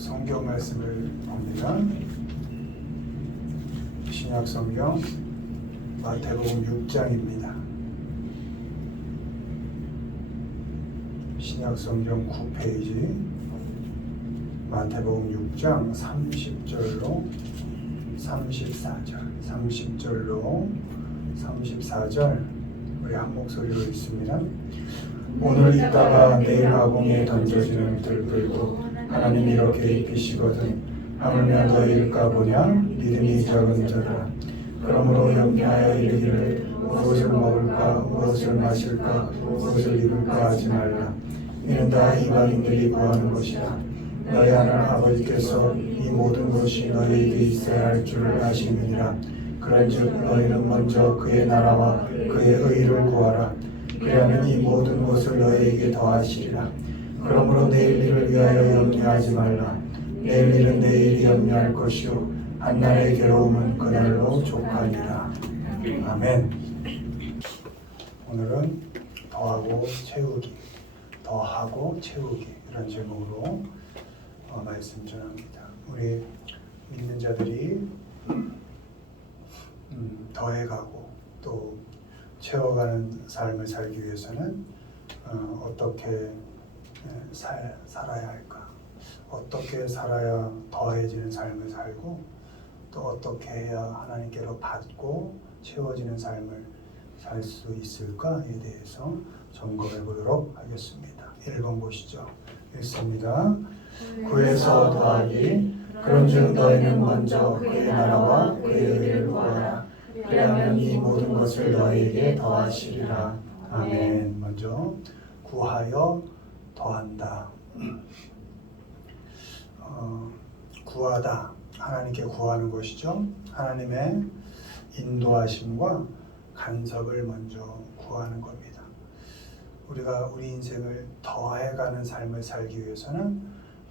성경 말씀을 봅니다. 신약 성경 마태복음 6장입니다. 신약 성경 9페이지 마태복음 6장 30절로 34절 30절로 34절 우리 한 목소리로 읽습니다. 오늘 읽다가 내일 화공에 던져지는 들불고 하나님이 이렇게 입히시거든 하물며 너희일까 보냐 믿음이 적은 자들아. 그러므로 염려하여 이르기를 무엇을 먹을까 무엇을 마실까 무엇을 입을까 하지 말라. 이는 다 이방인들이 구하는 것이라. 너희 하늘 아버지께서 이 모든 것이 너희에게 있어야 할 줄을 아시느니라. 그런즉 너희는 먼저 그의 나라와 그의 의를 구하라. 그리하면 이 모든 것을 너희에게 더하시리라. 그러므로 내일 일을 위하여 염려하지 말라. 내일 일은 내일이 염려할 것이요 한날의 괴로움은 그날로 족하니라. 아멘. 오늘은 더하고 채우기, 더하고 채우기 이런 제목으로 말씀 전합니다. 우리 믿는 자들이 더해가고 또 채워가는 삶을 살기 위해서는 어떻게 살아야 할까? 어떻게 살아야 더해지는 삶을 살고 또 어떻게 해야 하나님께로 받고 채워지는 삶을 살 수 있을까에 대해서 점검해 보도록 하겠습니다. 1번 보시죠. 읽습니다. 구에서 더하기 그런즉 너희는 먼저 그의 나라와 그의 의를 구하라. 그리하면 이 모든 것을 너희에게 더하시리라. 아멘. 먼저 구하여 더한다. 구하다. 하나님께 구하는 것이죠. 하나님의 인도하심과 간섭을 먼저 구하는 겁니다. 우리가 우리 인생을 더해가는 삶을 살기 위해서는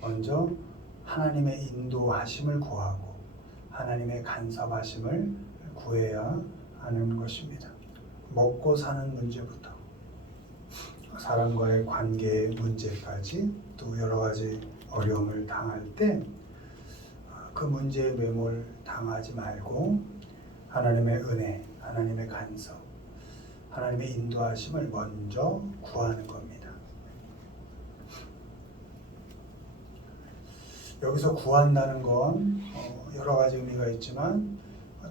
먼저 하나님의 인도하심을 구하고 하나님의 간섭하심을 구해야 하는 것입니다. 먹고 사는 문제부터 사람과의 관계의 문제까지 또 여러 가지 어려움을 당할 때 그 문제에 매몰 당하지 말고 하나님의 은혜, 하나님의 간섭, 하나님의 인도하심을 먼저 구하는 겁니다. 여기서 구한다는 건 여러 가지 의미가 있지만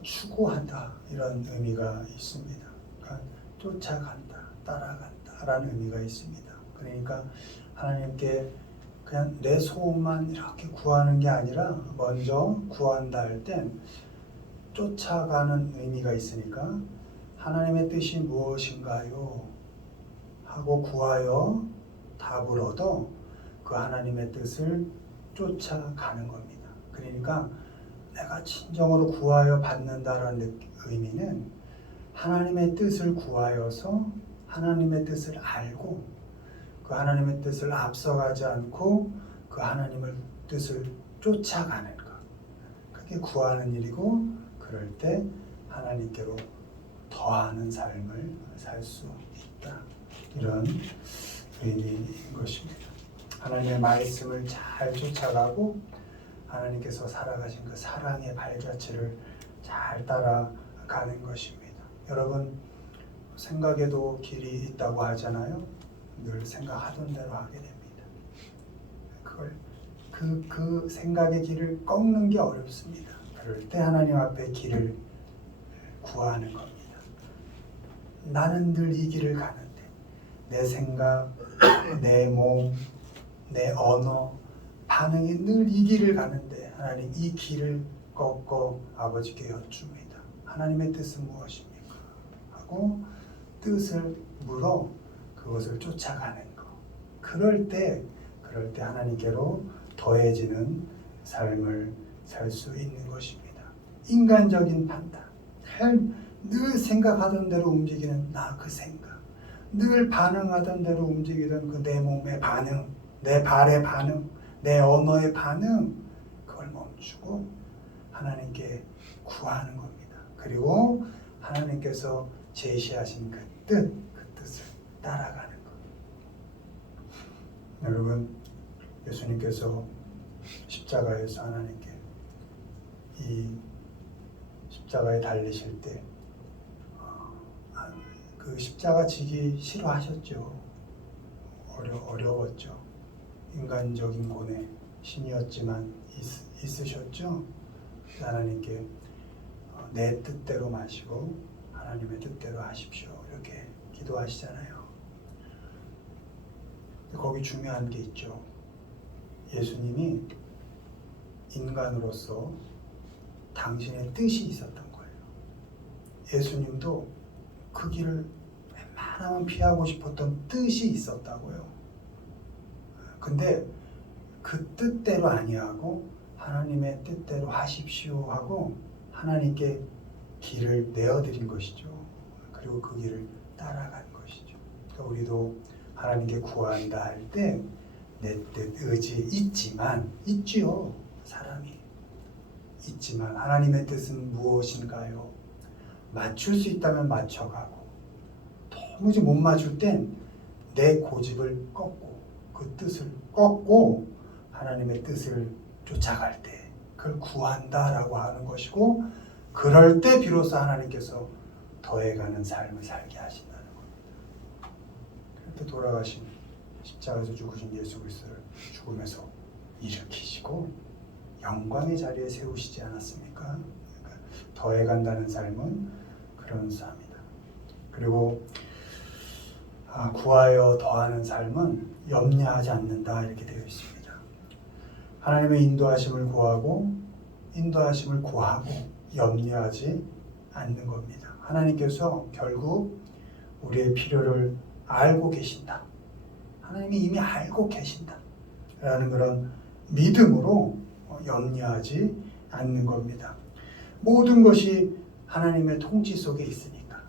추구한다 이런 의미가 있습니다. 그러니까 쫓아간다, 따라간다 라는 의미가 있습니다. 그러니까 하나님께 그냥 내 소원만 이렇게 구하는 게 아니라 먼저 구한다 할 땐 쫓아가는 의미가 있으니까 하나님의 뜻이 무엇인가요? 하고 구하여 답을 얻어 그 하나님의 뜻을 쫓아가는 겁니다. 그러니까 내가 진정으로 구하여 받는다라는 의미는 하나님의 뜻을 구하여서 하나님의 뜻을 알고 그 하나님의 뜻을 앞서가지 않고 그 하나님의 뜻을 쫓아가는 것. 그게 구하는 일이고 그럴 때 하나님께로 더하는 삶을 살 수 있다. 이런 의미인 것입니다. 하나님의 말씀을 잘 쫓아가고 하나님께서 살아가신 그 사랑의 발자취를 잘 따라가는 것입니다. 여러분 생각에도 길이 있다고 하잖아요. 늘 생각하던 대로 하게 됩니다. 그걸 그 생각의 길을 꺾는 게 어렵습니다. 그럴 때 하나님 앞에 길을 구하는 겁니다. 나는 늘 이 길을 가는데 내 생각, 내 몸, 내 언어, 반응이 늘 이 길을 가는데 하나님 이 길을 꺾고 아버지께 여쭙니다. 하나님의 뜻은 무엇입니까? 하고 뜻을 물어 그것을 쫓아가는 것. 그럴 때 하나님께로 더해지는 삶을 살 수 있는 것입니다. 인간적인 판단, 늘 생각하던 대로 움직이는 그 생각, 늘 반응하던 대로 움직이던 그 내 몸의 반응, 내 발의 반응, 내 언어의 반응, 그걸 멈추고 하나님께 구하는 겁니다. 그리고 하나님께서 제시하신 그 뜻을 따라가는 것. 여러분, 예수님께서 십자가에서 하나님께 이 십자가에 달리실 때 그 십자가 지기 싫어하셨죠. 어려웠죠. 인간적인 고뇌, 신이었지만 있으셨죠. 하나님께 내 뜻대로 마시고 하나님의 뜻대로 하십시오. 이렇게 기도하시잖아요. 거기 중요한 게 있죠. 예수님이 인간으로서 당신의 뜻이 있었던 거예요. 예수님도 그 길을 웬만하면 피하고 싶었던 뜻이 있었다고요. 근데 그 뜻대로 아니하고 하나님의 뜻대로 하십시오 하고 하나님께 길을 내어드린 것이죠. 그리고 그 길을 따라간 것이죠. 그러니까 우리도 하나님께 구한다 할 때 내 뜻, 의지 있지요. 사람이 있지만 하나님의 뜻은 무엇인가요? 맞출 수 있다면 맞춰가고 도무지 못 맞출 땐 내 고집을 꺾고 그 뜻을 꺾고 하나님의 뜻을 쫓아갈 때 그걸 구한다라고 하는 것이고, 그럴 때 비로소 하나님께서 더해가는 삶을 살게 하신다는 겁니다. 그렇게 돌아가신 십자가에서 죽으신 예수 그리스도를 죽음에서 일으키시고 영광의 자리에 세우시지 않았습니까? 그러니까 더해간다는 삶은 그런 삶이다. 그리고 구하여 더하는 삶은 염려하지 않는다 이렇게 되어 있습니다. 하나님의 인도하심을 구하고 염려하지 않는 겁니다. 하나님께서 결국 우리의 필요를 알고 계신다. 하나님이 이미 알고 계신다 라는 그런 믿음으로 염려하지 않는 겁니다. 모든 것이 하나님의 통치 속에 있으니까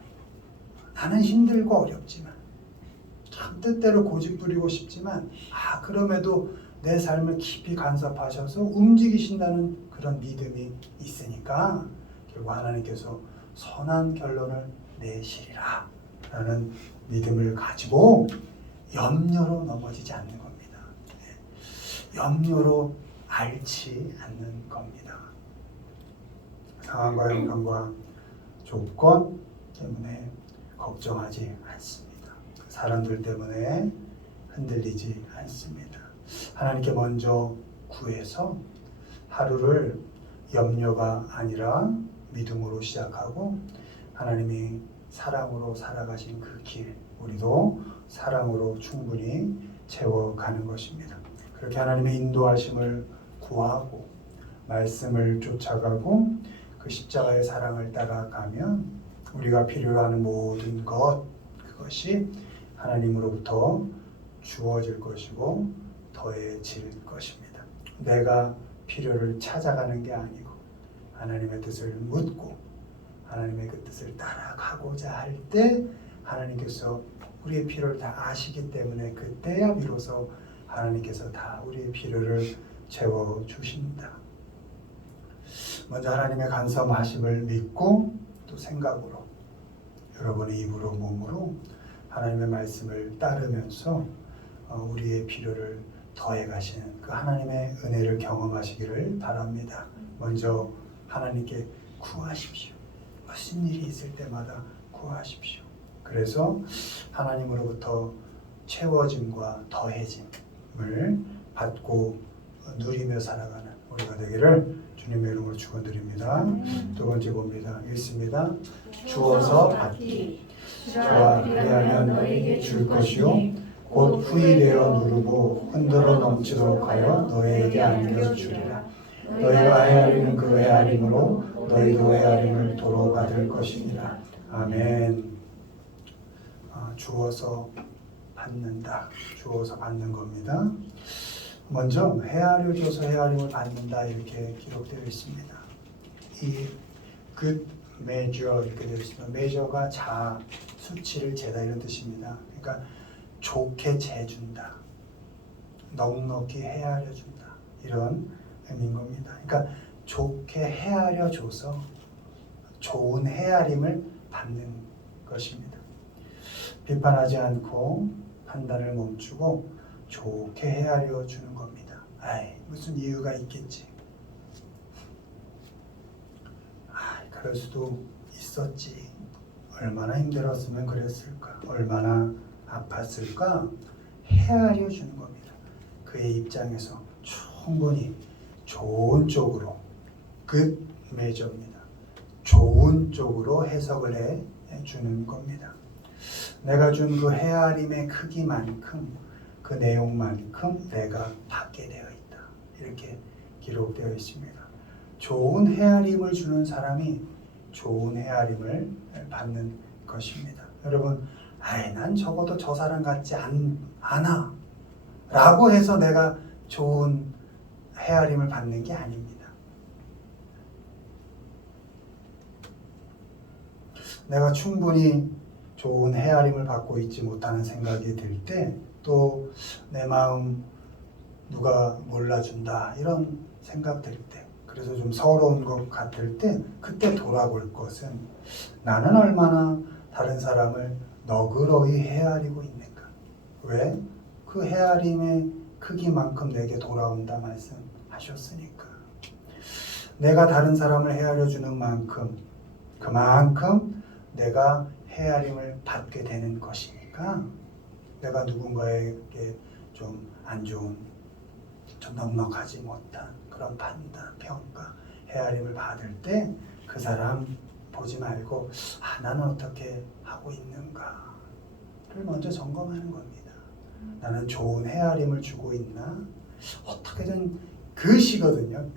나는 힘들고 어렵지만 참 뜻대로 고집부리고 싶지만 그럼에도 내 삶을 깊이 간섭하셔서 움직이신다는 그런 믿음이 있으니까 결국 하나님께서 선한 결론을 내시리라 라는 믿음을 가지고 염려로 넘어지지 않는 겁니다. 염려로 앓지 않는 겁니다. 상황과 형편과 조건 때문에 걱정하지 않습니다. 사람들 때문에 흔들리지 않습니다. 하나님께 먼저 구해서 하루를 염려가 아니라 믿음으로 시작하고 하나님이 사랑으로 살아가신 그 길, 우리도 사랑으로 충분히 채워가는 것입니다. 그렇게 하나님의 인도하심을 구하고 말씀을 쫓아가고 그 십자가의 사랑을 따라가면 우리가 필요로 하는 모든 그것이 하나님으로부터 주어질 것이고 더해질 것입니다. 내가 필요를 찾아가는 게 아니고 하나님의 뜻을 묻고 하나님의 그 뜻을 따라가고자 할 때 하나님께서 우리의 필요를 다 아시기 때문에 그때야 비로소 하나님께서 다 우리의 필요를 채워주신다. 먼저 하나님의 간섭하심을 믿고 또 생각으로 여러분의 입으로 몸으로 하나님의 말씀을 따르면서 우리의 필요를 더해가시는 그 하나님의 은혜를 경험하시기를 바랍니다. 먼저 하나님께 구하십시오. 무슨 일이 있을 때마다 구하십시오. 그래서 하나님으로부터 채워짐과 더해짐을 받고 누리며 살아가는 우리가 되기를 주님의 이름으로 축원드립니다. 두 번째 봅니다. 읽습니다. 주어서 받기. 주와 그리하면 너에게 줄 것이요 곧 후일되어 누르고 흔들어 넘치도록 하여 너에게 안겨주리라. 너희가 헤아리는 그 헤아림으로 너희도 헤아림을 도로 받을 것이니라. 아멘. 주어서 받는다. 주어서 받는 겁니다. 먼저 헤아려줘서 헤아림을 받는다 이렇게 기록되어 있습니다. 이 good measure 이렇게 되어 있습니다. measure가 수치를 재다 이런 뜻입니다. 그러니까 좋게 재준다. 넉넉히 헤아려준다. 이런 의미인 겁니다. 그러니까 좋게 헤아려줘서 좋은 헤아림을 받는 것입니다. 비판하지 않고 판단을 멈추고 좋게 헤아려 주는 겁니다. 무슨 이유가 있겠지. 그럴 수도 있었지. 얼마나 힘들었으면 그랬을까. 얼마나 아팠을까. 헤아려 주는 겁니다. 그의 입장에서 충분히 좋은 쪽으로 끝맺어입니다. 좋은 쪽으로 해석을 해 주는 겁니다. 내가 준 그 헤아림의 크기만큼 그 내용만큼 내가 받게 되어 있다. 이렇게 기록되어 있습니다. 좋은 헤아림을 주는 사람이 좋은 헤아림을 받는 것입니다. 여러분, 난 적어도 저 사람 같지 않아 라고 해서 내가 좋은 헤아림을 받는 게 아닙니다. 내가 충분히 좋은 헤아림을 받고 있지 못하는 생각이 들 때, 또 내 마음 누가 몰라준다 이런 생각 들 때, 그래서 좀 서러운 것 같을 때, 그때 돌아볼 것은 나는 얼마나 다른 사람을 너그러이 헤아리고 있는가. 왜? 그 헤아림의 크기만큼 내게 돌아온다 말씀하셨으니까. 내가 다른 사람을 헤아려주는 만큼 그만큼 내가 헤아림을 받게 되는 것이니까, 내가 누군가에게 좀 안 좋은, 좀 넉넉하지 못한 그런 판단, 평가, 헤아림을 받을 때 그 사람 보지 말고 나는 어떻게 하고 있는가를 먼저 점검하는 겁니다. 나는 좋은 헤아림을 주고 있나? 어떻게든 그것이거든요.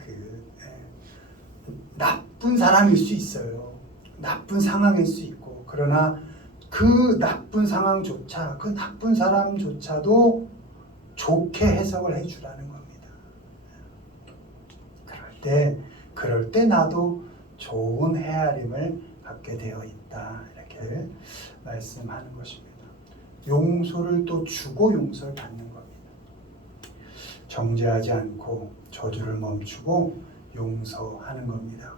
나쁜 사람일 수 있어요. 나쁜 상황일 수 있고, 그러나 그 나쁜 상황조차, 그 나쁜 사람조차도 좋게 해석을 해주라는 겁니다. 그럴 때 나도 좋은 헤아림을 받게 되어 있다. 이렇게 말씀하는 것입니다. 용서를 또 주고 용서를 받는 겁니다. 정죄하지 않고 저주를 멈추고 용서하는 겁니다.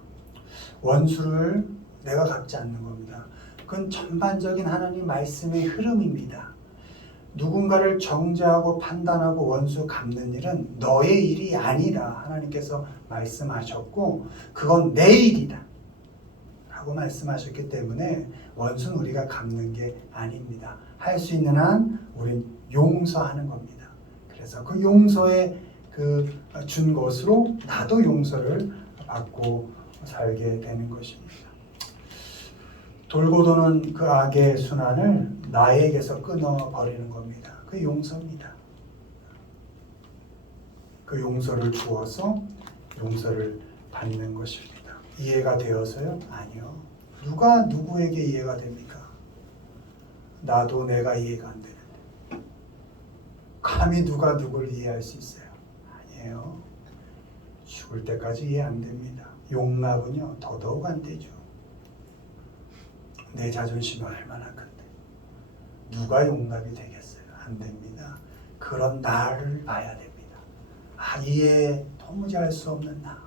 원수를 내가 갚지 않는 겁니다. 그건 전반적인 하나님 말씀의 흐름입니다. 누군가를 정죄하고 판단하고 원수 갚는 일은 너의 일이 아니라 하나님께서 말씀하셨고, 그건 내 일이다 라고 말씀하셨기 때문에 원수는 우리가 갚는 게 아닙니다. 할 수 있는 한 우린 용서하는 겁니다. 그래서 그 용서에 준 것으로 나도 용서를 받고 살게 되는 것입니다. 돌고 도는 그 악의 순환을 나에게서 끊어버리는 겁니다. 그 용서입니다. 그 용서를 주어서 용서를 받는 것입니다. 이해가 되어서요? 아니요. 누가 누구에게 이해가 됩니까? 나도 내가 이해가 안 되는데. 감히 누가 누굴 이해할 수 있어요? 아니에요. 죽을 때까지 이해 안 됩니다. 용납은요, 더더욱 안 되죠. 내 자존심이 얼마나 큰데 누가 용납이 되겠어요? 안 됩니다. 그런 나를 봐야 됩니다. 이해 도무지 할 수 없는 나,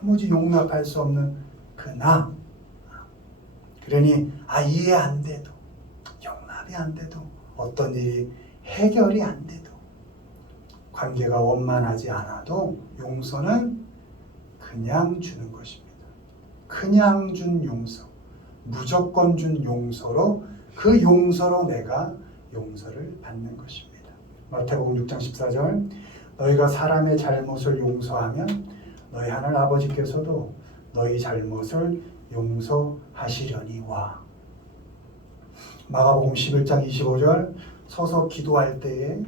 도무지 용납할 수 없는 그 나. 그러니 이해 안 돼도, 용납이 안 돼도, 어떤 일이 해결이 안 돼도, 관계가 원만하지 않아도 용서는 그냥 주는 것입니다. 그냥 준 용서, 무조건 준 용서로, 그 용서로 내가 용서를 받는 것입니다. 마태복음 6장 14절, 너희가 사람의 잘못을 용서하면 너희 하늘 아버지께서도 너희 잘못을 용서하시려니와. 마가복음 11장 25절, 서서 기도할 때에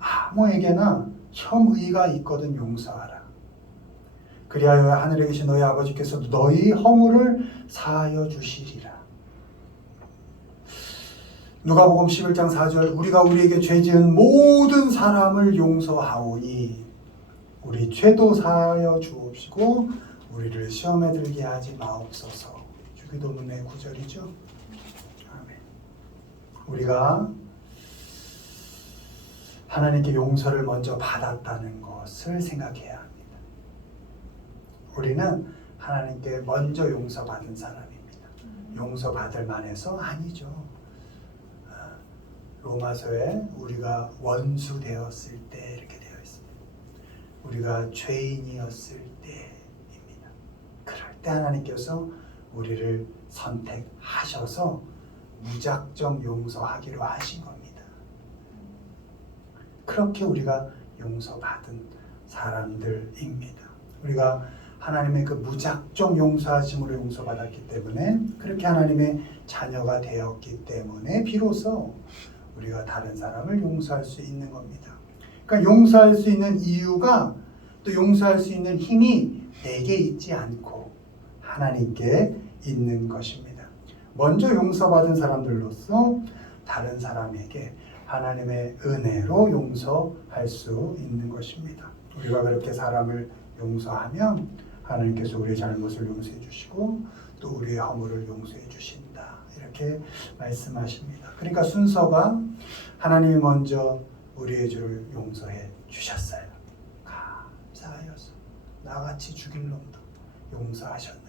아무에게나 혐의가 있거든 용서하라. 그리하여 하늘에 계신 너희 아버지께서도 너희 허물을 사하여 주시리라. 누가복음 11장 4절, 우리가 우리에게 죄 지은 모든 사람을 용서하오니 우리 죄도 사하여 주옵시고 우리를 시험에 들게 하지 마옵소서. 주기도문의 구절이죠. 아멘. 우리가 하나님께 용서를 먼저 받았다는 것을 생각해야 합니다. 우리는 하나님께 먼저 용서받은 사람입니다. 용서받을 만해서 아니죠. 로마서에 우리가 원수 되었을 때 이렇게 되어 있습니다. 우리가 죄인이었을 때입니다. 그럴 때 하나님께서 우리를 선택하셔서 무작정 용서하기로 하신 겁니다. 그렇게 우리가 용서받은 사람들입니다. 우리가 하나님의 그 무작정 용서하심으로 용서받았기 때문에, 그렇게 하나님의 자녀가 되었기 때문에 비로소 우리가 다른 사람을 용서할 수 있는 겁니다. 그러니까 용서할 수 있는 이유가, 또 용서할 수 있는 힘이 내게 있지 않고 하나님께 있는 것입니다. 먼저 용서받은 사람들로서 다른 사람에게 하나님의 은혜로 용서할 수 있는 것입니다. 우리가 그렇게 사람을 용서하면 하나님께서 우리의 잘못을 용서해 주시고 또 우리의 허물을 용서해 주신다, 이렇게 말씀하십니다. 그러니까 순서가 하나님이 먼저 우리의 죄를 용서해 주셨어요. 감사하여서 나같이 죽일 놈도 용서하셨는데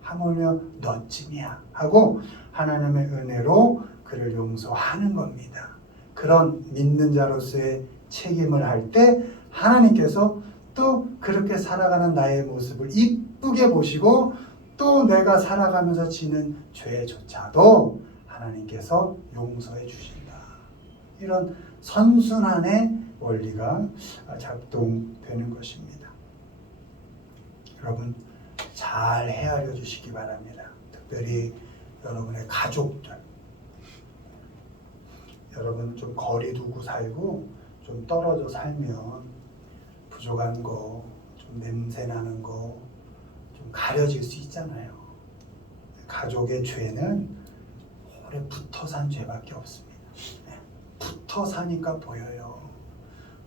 하물며 너쯤이야 하고 하나님의 은혜로 그를 용서하는 겁니다. 그런 믿는 자로서의 책임을 할 때 하나님께서 또 그렇게 살아가는 나의 모습을 이쁘게 보시고 또 내가 살아가면서 지는 죄조차도 하나님께서 용서해 주신다. 이런 선순환의 원리가 작동되는 것입니다. 여러분 잘 헤아려 주시기 바랍니다. 특별히 여러분의 가족들, 여러분 좀 거리 두고 살고 좀 떨어져 살면 부족한 거, 좀 냄새 나는 거 좀 가려질 수 있잖아요. 가족의 죄는 오래 붙어 산 죄밖에 없습니다. 붙어 사니까 보여요.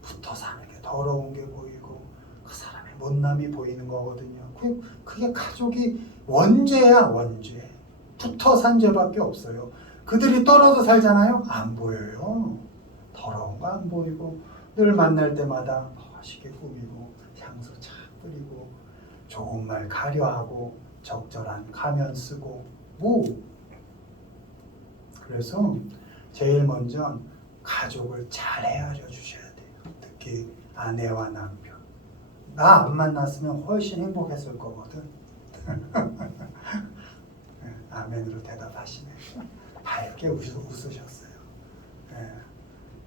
붙어 사는 게 더러운 게 보이고 그 사람의 못남이 보이는 거거든요. 그게 가족이 원죄야, 원죄. 붙어 산 죄밖에 없어요. 그들이 떨어져 살잖아요. 안 보여요. 더러운 거 안 보이고 늘 만날 때마다 멋있게 꾸미고 향수 착 뿌리고 좋은 말 가려하고 적절한 가면 쓰고 그래서 제일 먼저 가족을 잘 헤아려 주셔야 돼요. 특히 아내와 남편. 나 안 만났으면 훨씬 행복했을 거거든. 아멘으로 대답하시네. 밝게 웃으셨어요.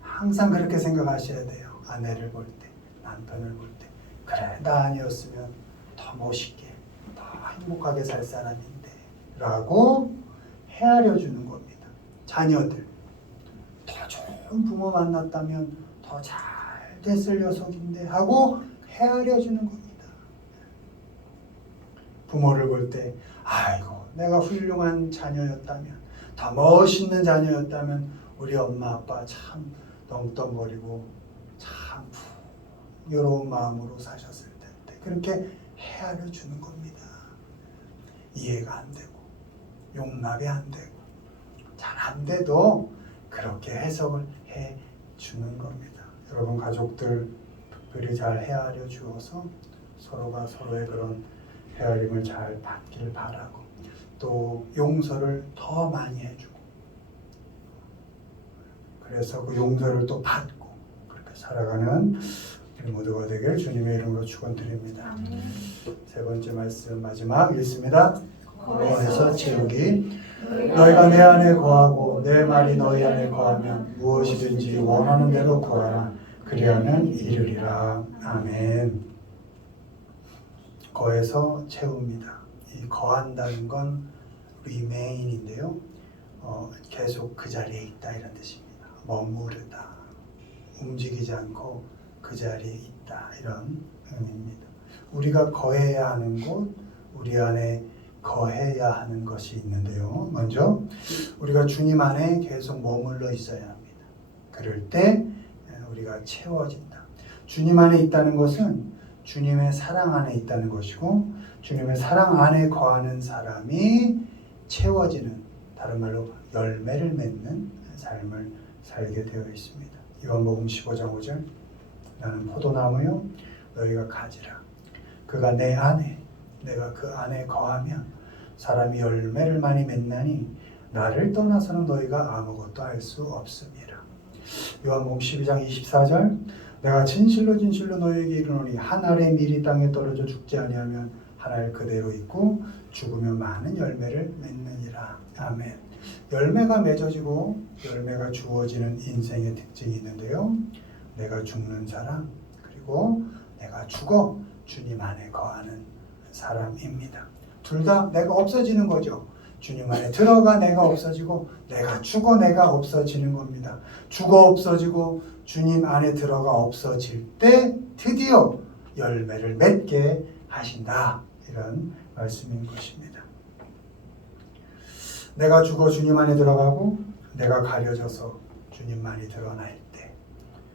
항상 그렇게 생각하셔야 돼요. 아내를 볼 때, 남편을 볼 때. 그래, 나 아니었으면 더 멋있게, 더 행복하게 살 사람인데 라고 헤아려 주는 겁니다. 자녀들, 더 좋은 부모 만났다면 더 잘 됐을 녀석인데 하고 헤아려 주는 겁니다. 부모를 볼 때, 아이고 내가 훌륭한 자녀였다면, 더 멋있는 자녀였다면 우리 엄마 아빠 참 떵떵거리고 참 풍요로운 마음으로 사셨을 텐데, 그렇게 헤아려 주는 겁니다. 이해가 안 되고 용납이 안 되고 잘 안 돼도 그렇게 해석을 해 주는 겁니다. 여러분 가족들 특별히 잘 헤아려 주어서 서로가 서로의 그런 헤아림을 잘 받길 바라고, 또 용서를 더 많이 해주고, 그래서 그 용서를 또 받고 그렇게 살아가는 우리 모두가 되길 주님의 이름으로 축원드립니다. 세 번째 말씀 마지막 읽습니다. 거에서 채우기. 너희가 내 안에 거하고 내 말이 너희 안에 거하면 무엇이든지 원하는 대로 구하라. 그리하면 이르리라. 아멘. 거에서 채웁니다. 이 거한다는 건 remain인데요. 계속 그 자리에 있다 이런 뜻입니다. 머무르다, 움직이지 않고 그 자리에 있다, 이런 의미입니다. 우리가 거해야 하는 곳, 우리 안에 거해야 하는 것이 있는데요. 먼저 우리가 주님 안에 계속 머물러 있어야 합니다. 그럴 때 우리가 채워진다. 주님 안에 있다는 것은 주님의 사랑 안에 있다는 것이고, 주님의 사랑 안에 거하는 사람이 채워지는, 다른 말로 열매를 맺는 삶을 살게 되어 있습니다. 요한복음 15장 5절, 나는 포도나무요 너희가 가지라. 그가 내 안에, 내가 그 안에 거하면 사람이 열매를 많이 맺나니 나를 떠나서는 너희가 아무것도 할 수 없음이라. 요한복음 12장 24절, 내가 진실로 진실로 너희에게 이르노니 한 알의 밀이 땅에 떨어져 죽지 아니하면 한 알 그대로 있고 죽으면 많은 열매를 맺느니라. 아멘. 열매가 맺어지고 열매가 주어지는 인생의 특징이 있는데요. 내가 죽는 사람 그리고 내가 죽어 주님 안에 거하는 사람입니다. 둘 다 내가 없어지는 거죠. 주님 안에 들어가 내가 없어지고 내가 죽어 내가 없어지는 겁니다. 죽어 없어지고 주님 안에 들어가 없어질 때 드디어 열매를 맺게 하신다. 이런 말씀인 것입니다. 내가 죽어 주님 안에 들어가고 내가 가려져서 주님만이 드러날 때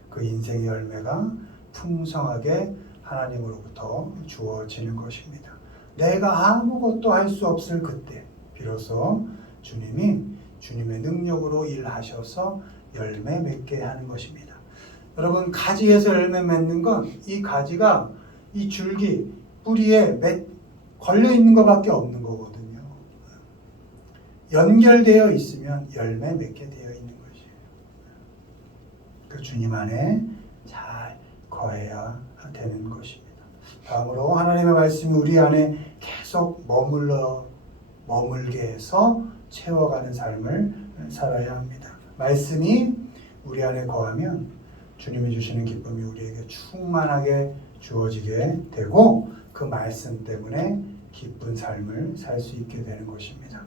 그 인생의 열매가 풍성하게 하나님으로부터 주어지는 것입니다. 내가 아무것도 할 수 없을 그때 비로소 주님이 주님의 능력으로 일하셔서 열매 맺게 하는 것입니다. 여러분 가지에서 열매 맺는 건 이 가지가 이 줄기 뿌리에 걸려 있는 것밖에 없는 거거든요. 연결되어 있으면 열매 맺게 되어 있는 것이에요. 그 주님 안에 잘 거해야 되는 것입니다. 다음으로 하나님의 말씀이 우리 안에 계속 머물게 해서 채워가는 삶을 살아야 합니다. 말씀이 우리 안에 거하면 주님이 주시는 기쁨이 우리에게 충만하게 주어지게 되고 그 말씀 때문에 기쁜 삶을 살 수 있게 되는 것입니다.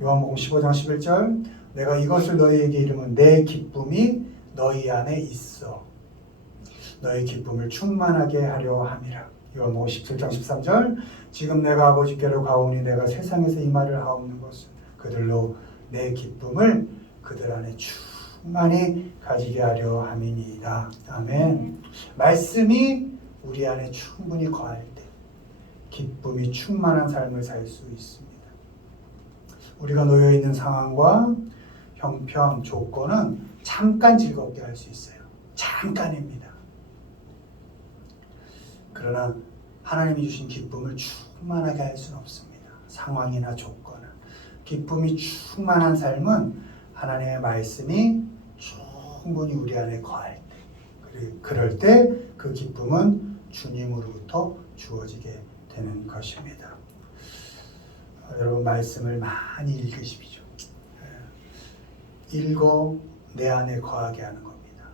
요한복음 15장 11절 내가 이것을 너희에게 이르면 내 기쁨이 너희 안에 있어 너희 기쁨을 충만하게 하려 함이라. 요한복음 17장 13절 지금 내가 아버지께로 가오니 내가 세상에서 이 말을 하옵는 것은 그들로 내 기쁨을 그들 안에 충만히 가지게 하려 함이니이다. 아멘. 말씀이 우리 안에 충분히 거할 때 기쁨이 충만한 삶을 살 수 있습니다. 우리가 놓여 있는 상황과 형편, 조건은 잠깐 즐겁게 할 수 있어요. 잠깐입니다. 그러나 하나님이 주신 기쁨을 충만하게 할 수는 없습니다. 상황이나 조건은. 기쁨이 충만한 삶은 하나님의 말씀이 충분히 우리 안에 거할 때 그럴 때 그 기쁨은 주님으로부터 주어지게 되는 것입니다. 여러분 말씀을 많이 읽으십시오. 읽어 내 안에 거하게 하는 겁니다.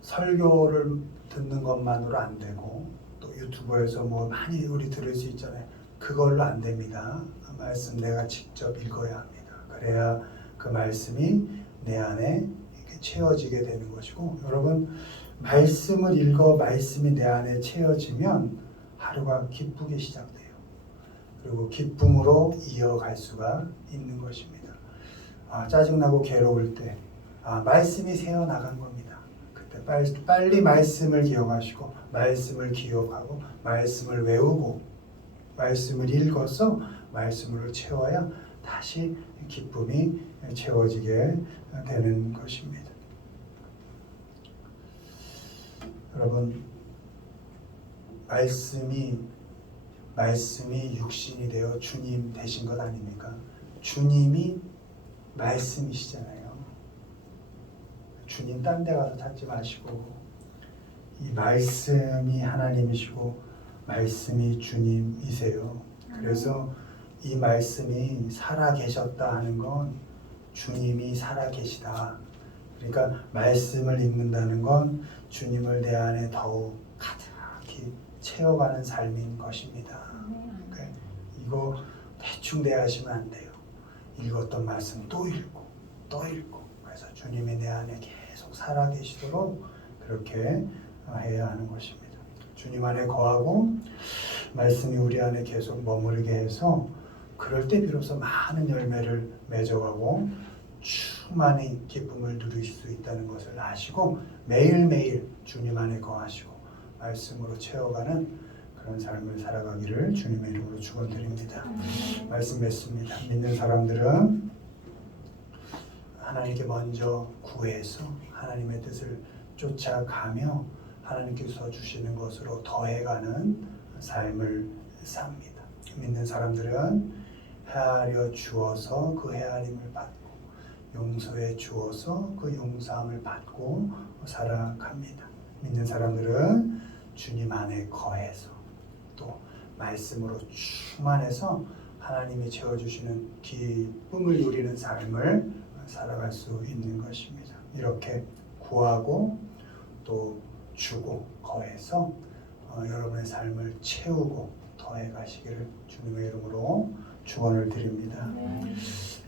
설교를 듣는 것만으로 안 되고 또 유튜브에서 뭐 많이 우리 들을 수 있잖아요. 그걸로 안 됩니다. 말씀 내가 직접 읽어야 합니다. 그래야 그 말씀이 내 안에 이렇게 채워지게 되는 것이고 여러분 말씀을 읽어 말씀이 내 안에 채워지면 하루가 기쁘게 시작돼요. 그리고 기쁨으로 이어갈 수가 있는 것입니다. 짜증나고 괴로울 때 말씀이 새어나간 겁니다. 그때 빨리 말씀을 기억하시고 말씀을 기억하고 말씀을 외우고 말씀을 읽어서 말씀으로 채워야 다시 기쁨이 채워지게 되는 것입니다. 여러분 말씀이 육신이 되어 주님 되신 것 아닙니까? 주님이 말씀이시잖아요. 주님 딴 데 가서 찾지 마시고 이 말씀이 하나님이시고 말씀이 주님이세요. 그래서 이 말씀이 살아 계셨다 하는 건 주님이 살아 계시다. 그러니까 말씀을 읽는다는 건 주님을 내 안에 더욱 가득히 채워가는 삶인 것입니다. 그러니까 이거 대충 대하시면 안 돼요. 읽었던 말씀 또 읽고 또 읽고 그래서 주님이 내 안에 계속 살아 계시도록 그렇게 해야 하는 것입니다. 주님 안에 거하고 말씀이 우리 안에 계속 머무르게 해서 그럴 때 비로소 많은 열매를 맺어가고 충만히 기쁨을 누릴 수 있다는 것을 아시고 매일매일 주님 안에 거하시고 말씀으로 채워가는 그런 삶을 살아가기를 주님의 이름으로 축원드립니다. 말씀 맺습니다. 믿는 사람들은 하나님께 먼저 구해서 하나님의 뜻을 쫓아가며 하나님께서 주시는 것으로 더해가는 삶을 삽니다. 믿는 사람들은 헤아려 주어서 그 헤아림을 받고 용서해 주어서 그 용서함을 받고 살아갑니다. 믿는 사람들은 주님 안에 거해서 또 말씀으로 충만해서 하나님이 채워주시는 기쁨을 누리는 삶을 살아갈 수 있는 것입니다. 이렇게 구하고 또 주고 거해서 여러분의 삶을 채우고 더해 가시기를 주님의 이름으로 축원을 드립니다.